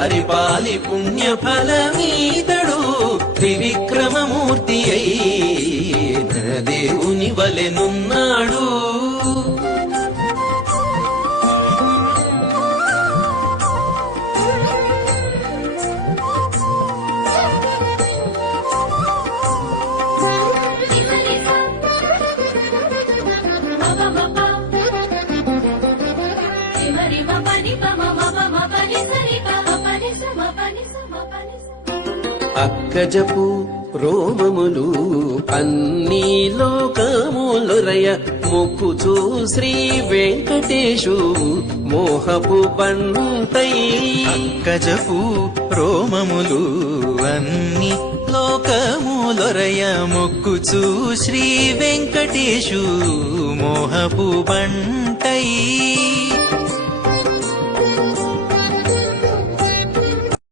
హరిపాలి పుణ్య ఫలమీతడు త్రివిక్రమమూర్తి అయిన దేవుని వలెనున్నాడు. అక్కజపు రోమములు అన్ని లోకములొరయ మొక్కుచూ శ్రీ వెంకటేశు మోహపు పంటై. అక్కజపు రోమములు అన్ని లోకములొరయ మొక్కుచూ శ్రీ వెంకటేశు మోహపు పంటై.